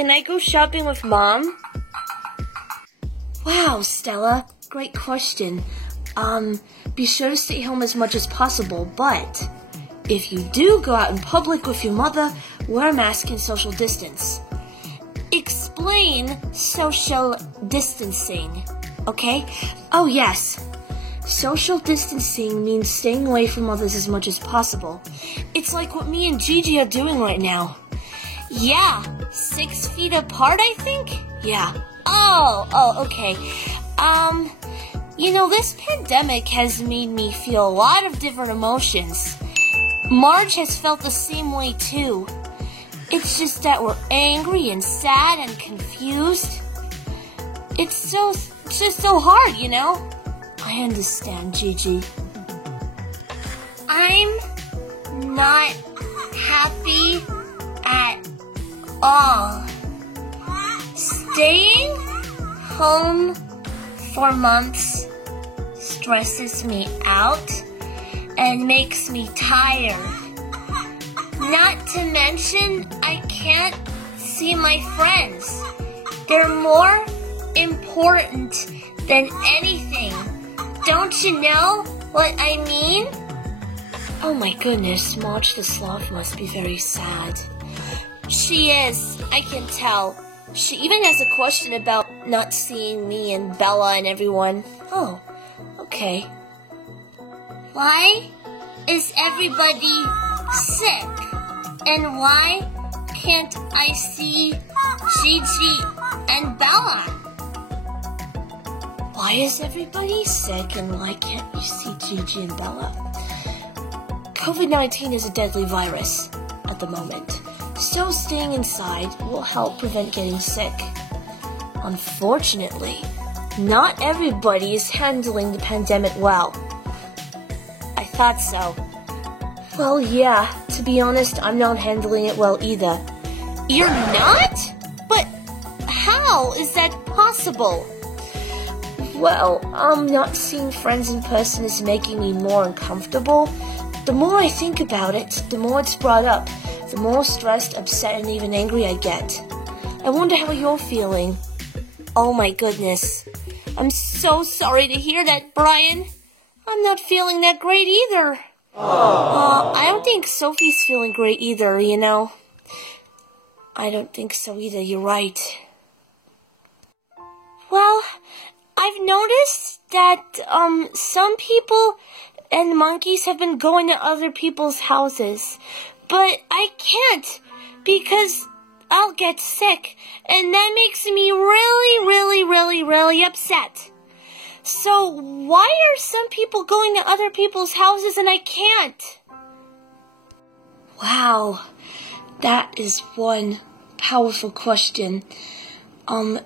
can I go shopping with Mom? Wow, Stella, great question. Be sure to stay home as much as possible, but if you do go out in public with your mother, wear a mask and social distance. Explain social distancing, okay? Oh, yes. Social distancing means staying away from others as much as possible. It's like what me and Gigi are doing right now. Yeah, 6 feet apart, I think? Yeah. Oh, okay. This pandemic has made me feel a lot of different emotions. Marge has felt the same way too. It's just that we're angry and sad and confused. It's just so hard, I understand, Gigi. I'm not happy at all. Staying home for months stresses me out and makes me tired. Not to mention, I can't see my friends. They're more important than anything. Don't you know what I mean? Oh my goodness, Marge the Sloth must be very sad. She is, I can tell. She even has a question about not seeing me and Bella and everyone. Oh, okay. Why is everybody sick? And why can't I see Gigi and Bella? Why is everybody sick and why can't you see Gigi and Bella? COVID-19 is a deadly virus at the moment. So staying inside will help prevent getting sick. Unfortunately, not everybody is handling the pandemic well. I thought so. Well, yeah, to be honest, I'm not handling it well either. You're not? But how is that possible? Well, not seeing friends in person is making me more uncomfortable. The more I think about it, the more it's brought up. The more stressed, upset, and even angry I get. I wonder how you're feeling. Oh my goodness. I'm so sorry to hear that, Brian. I'm not feeling that great either. I don't think Sophie's feeling great either, I don't think so either, you're right. Well, I've noticed that, some people and monkeys have been going to other people's houses. But I can't, because I'll get sick, and that makes me really upset. So why are some people going to other people's houses and I can't? Wow, that is one powerful question.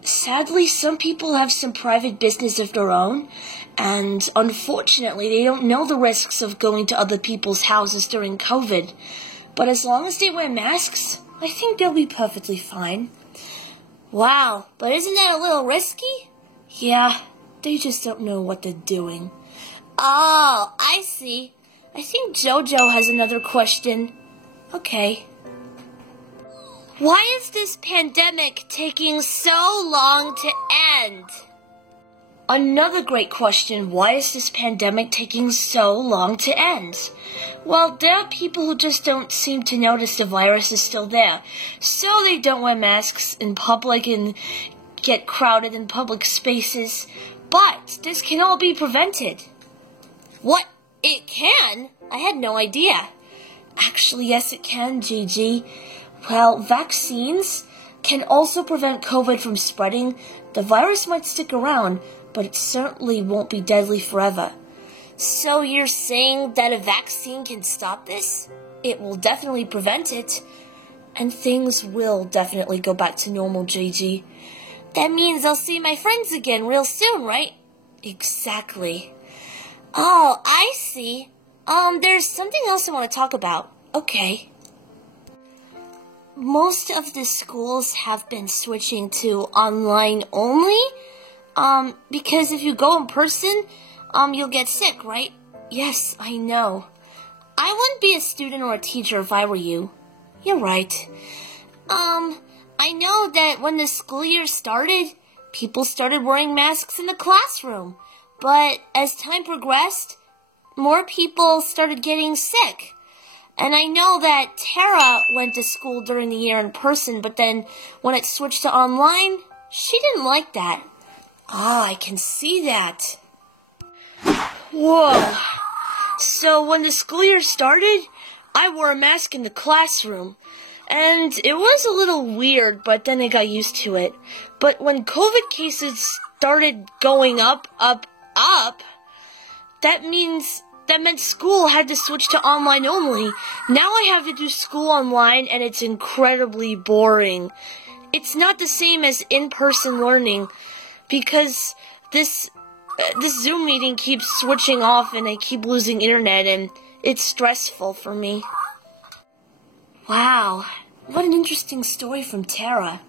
Sadly, some people have some private business of their own, and unfortunately, they don't know the risks of going to other people's houses during COVID. But as long as they wear masks, I think they'll be perfectly fine. Wow, but isn't that a little risky? Yeah, they just don't know what they're doing. Oh, I see. I think Jojo has another question. Okay. Why is this pandemic taking so long to end? Another great question. Why is this pandemic taking so long to end? Well, there are people who just don't seem to notice the virus is still there. So they don't wear masks in public and get crowded in public spaces. But this can all be prevented. What? It can? I had no idea. Actually, yes, it can, Gigi. Well, vaccines can also prevent COVID from spreading. The virus might stick around, but it certainly won't be deadly forever. So you're saying that a vaccine can stop this? It will definitely prevent it. And things will definitely go back to normal, Gigi. That means I'll see my friends again real soon, right? Exactly. Oh, I see. There's something else I want to talk about. Okay. Most of the schools have been switching to online only. Because if you go in person, you'll get sick, right? Yes, I know. I wouldn't be a student or a teacher if I were you. You're right. I know that when the school year started, people started wearing masks in the classroom. But as time progressed, more people started getting sick. And I know that Tara went to school during the year in person, but then when it switched to online, she didn't like that. Ah, I can see that. Whoa. So when the school year started, I wore a mask in the classroom. And it was a little weird, but then I got used to it. But when COVID cases started going up, that meant school had to switch to online only. Now I have to do school online, and it's incredibly boring. It's not the same as in-person learning, because this Zoom meeting keeps switching off, and I keep losing internet, and it's stressful for me. Wow, what an interesting story from Tara.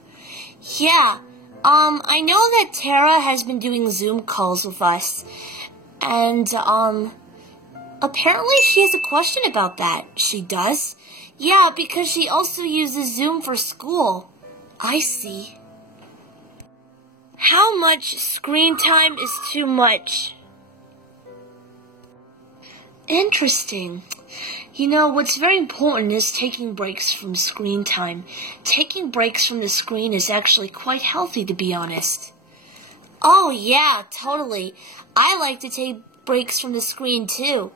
Yeah, I know that Tara has been doing Zoom calls with us, and, apparently she has a question about that. She does? Yeah, because she also uses Zoom for school. I see. How much screen time is too much? Interesting. You know, what's very important is taking breaks from screen time. Taking breaks from the screen is actually quite healthy, to be honest. Oh, yeah, totally. I like to take breaks from the screen, too.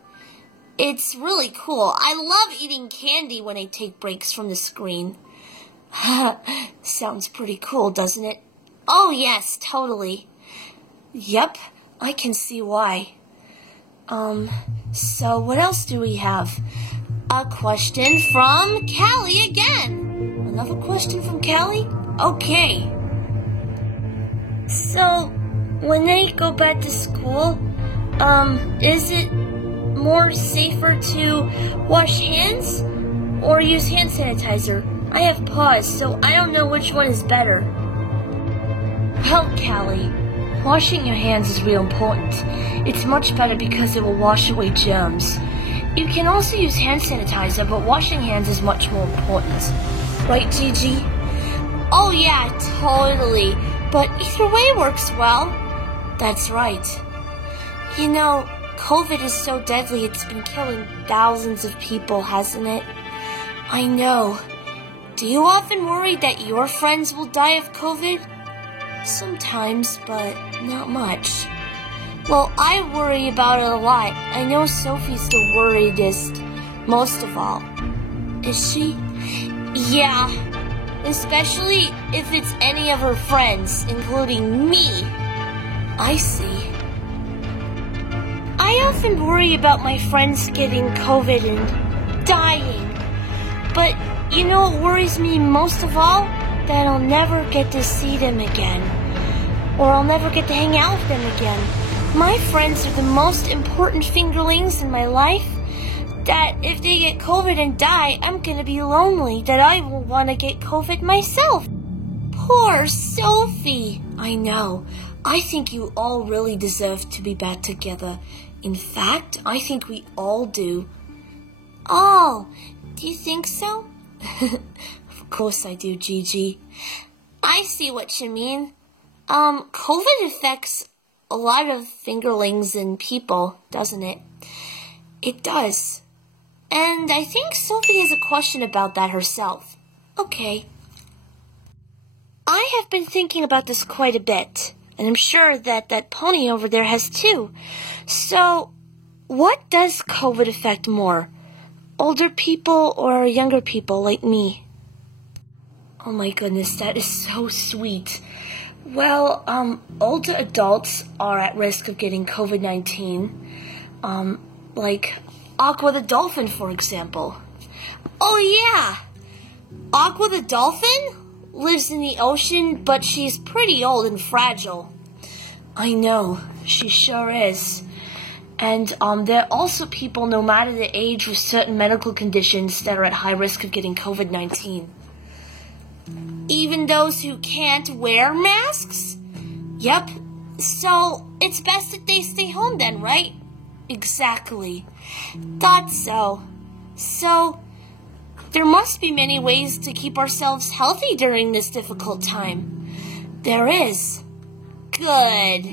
It's really cool. I love eating candy when I take breaks from the screen. Sounds pretty cool, doesn't it? Oh, yes, totally. Yep, I can see why. So what else do we have? A question from Callie again. Another question from Callie? Okay. So, when they go back to school, is it more safer to wash hands or use hand sanitizer? I have paws, so I don't know which one is better. Well, Callie, washing your hands is real important. It's much better because it will wash away germs. You can also use hand sanitizer, but washing hands is much more important. Right, Gigi? Oh yeah, totally. But either way works well. That's right. You know, COVID is so deadly, it's been killing thousands of people, hasn't it? I know. Do you often worry that your friends will die of COVID? Sometimes, but not much. Well, I worry about it a lot. I know Sophie's the worriedest, most of all. Is she? Yeah, especially if it's any of her friends, including me. I see. I often worry about my friends getting COVID and dying. But, you know what worries me most of all? That I'll never get to see them again. Or I'll never get to hang out with them again. My friends are the most important fingerlings in my life. That if they get COVID and die, I'm gonna be lonely. That I will want to get COVID myself. Poor Sophie. I know. I think you all really deserve to be back together. In fact, I think we all do. Oh, do you think so? Of course I do, Gigi. I see what you mean. COVID affects a lot of fingerlings and people, doesn't it? It does. And I think Sophie has a question about that herself. Okay. I have been thinking about this quite a bit, and I'm sure that that pony over there has too. So, what does COVID affect more? Older people or younger people like me? Oh my goodness, that is so sweet. Well, older adults are at risk of getting COVID-19. Like Aqua the dolphin, for example. Oh yeah! Aqua the dolphin lives in the ocean, but she's pretty old and fragile. I know, she sure is. And there are also people, no matter the age, with certain medical conditions that are at high risk of getting COVID-19. Even those who can't wear masks? Yep. So, it's best that they stay home then, right? Exactly. Thought so. So, There must be many ways to keep ourselves healthy during this difficult time. There is. Good.